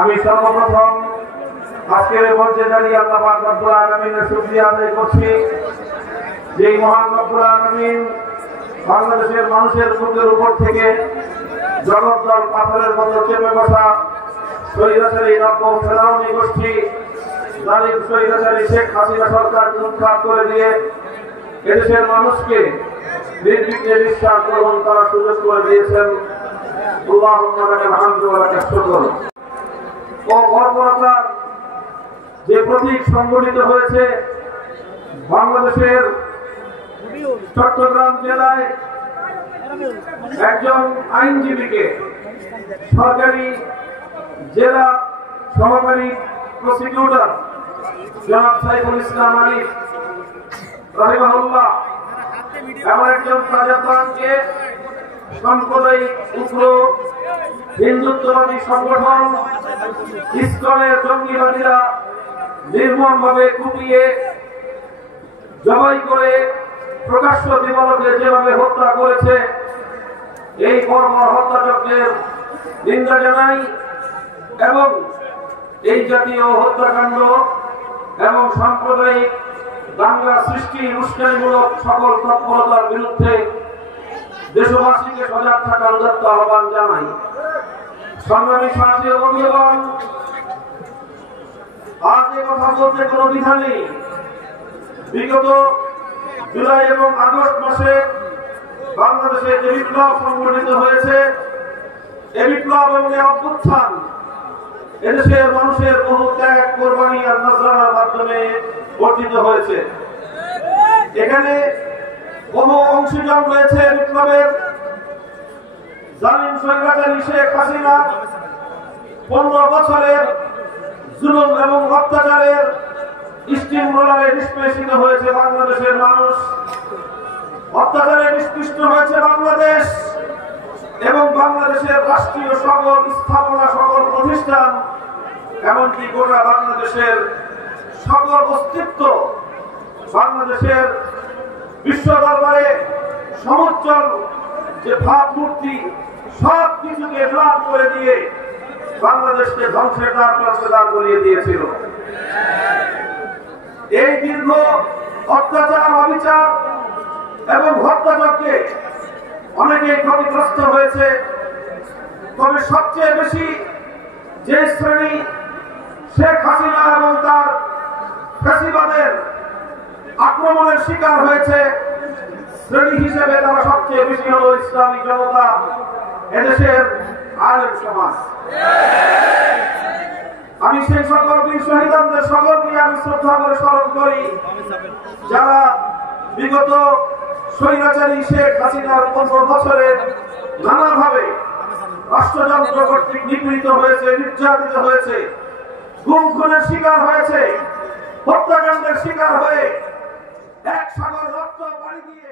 আমি সর্বপ্রথম আজকের মঞ্চে দাঁড়িয়ে আল্লাহ পাক রব্বুল আলামিনের শুকরিয়া আদায় করছি। যে মহান রব্বুল আলামিন বাংলাদেশের মানুষের বুকের উপর থেকে জগদ্দল পাথরের মতো চেপে বসা স্বৈরাচারী নব্য ফেরাউনি গোষ্ঠী জালিম স্বৈরাচারী শেখ হাসিনা সরকারকে উৎখাত করে দিয়ে এদেশের মানুষকে নির্বিঘ্নে বিশ্বাস গ্রহণ করার সুযোগ করে দিয়েছেন। আল্লাহুম্মা লাকাল হামদু ওয়া লাকাশ শুকর। ও বর্বরতার যে প্রতীক সংগঠিত হয়েছে বাংলাদেশের চট্টগ্রাম জেলায় একজন আইনজীবীকে সরকারি জেলা সহকারী প্রসিকিউটর জনাব সাইফুল ইসলাম আলী রাহিমাহুল্লাহ এমন একজন প্রজাতন্ত্রকে সাম্প্রদায়িক উগ্র হিন্দুত্ববাদী সংগঠন ইসকনের জঙ্গিবাদীরা নির্মমভাবে কুপিয়ে জবাই করে প্রকাশ্য দিবালোকে যেভাবে হত্যা করেছে, এই বর্বর হত্যাযজ্ঞের নিন্দা জানাই এবং এই জাতীয় হত্যাকাণ্ড এবং সাম্প্রদায়িক দাঙ্গা সৃষ্টি উস্কানিমূলক সকল তৎপরতার বিরুদ্ধে দেশবাসীকে সজাগ থাকার উদাত্ত আহ্বান জানাই। সংগ্রামী সাথী ও বন্ধুগণ, আজ এ কথা বলতে কোনো দ্বিধা নেই। বিগত জুলাই এবং আগস্ট মাসে বাংলাদেশে যে বিপ্লব সংগঠিত হয়েছে, এ বিপ্লব এবং অভ্যুত্থান এদেশের মানুষের বহু ত্যাগ, কোরবানি আর নজরানার মাধ্যমে অর্জিত হয়েছে। এখানে বহু অংশীদার রয়েছে বিপ্লবের। জালিম স্বৈরাচারী শেখ হাসিনা 15 বছরের জুলুম এবং অত্যাচারের স্টিম রোলারে নিষ্পেষিত হয়েছে বাংলাদেশের মানুষ, অত্যাচারে নিষ্পৃষ্ট হয়েছে বাংলাদেশ এবং বাংলাদেশের রাষ্ট্রীয় সকল স্থাপনা, সকল প্রতিষ্ঠান, এমনকি গোটা বাংলাদেশের সকল অস্তিত্ব, বাংলাদেশের বিশ্ব দরবারে সমুজ্জ্বল যে ভাবমূর্তি সব কিছুকে ম্লান করে দিয়ে বাংলাদেশকে ধ্বংসের দ্বার প্রান্তে দাঁড় করিয়ে দিয়েছিল। এই দীর্ঘ অত্যাচার, অবিচার এবং হত্যাযজ্ঞে অনেকেই ক্ষতিগ্রস্ত হয়েছে। তবে সবচেয়ে বেশি যে শ্রেণী শেখ হাসিনা এবং তার ফ্যাসিবাদের আক্রমণের শিকার হয়েছে, শ্রেণী হিসেবে তারা সবচেয়ে বেশি হলো ইসলামী জনতা, এদেশের আলেম সমাজ। আমি সেই সকল বীর শহীদদের সকলকে আমি শ্রদ্ধা করে স্মরণ করি, যারা বিগত স্বৈরাচারী শেখ হাসিনার 15 বছরে নানাভাবে রাষ্ট্রযন্ত্র কর্তৃক নিপীড়িত হয়েছে, নির্যাতিত হয়েছে, গুম খুনের শিকার হয়েছে, হত্যাকাণ্ডের শিকার হয়ে এক সাগর রক্ত পানি দিয়ে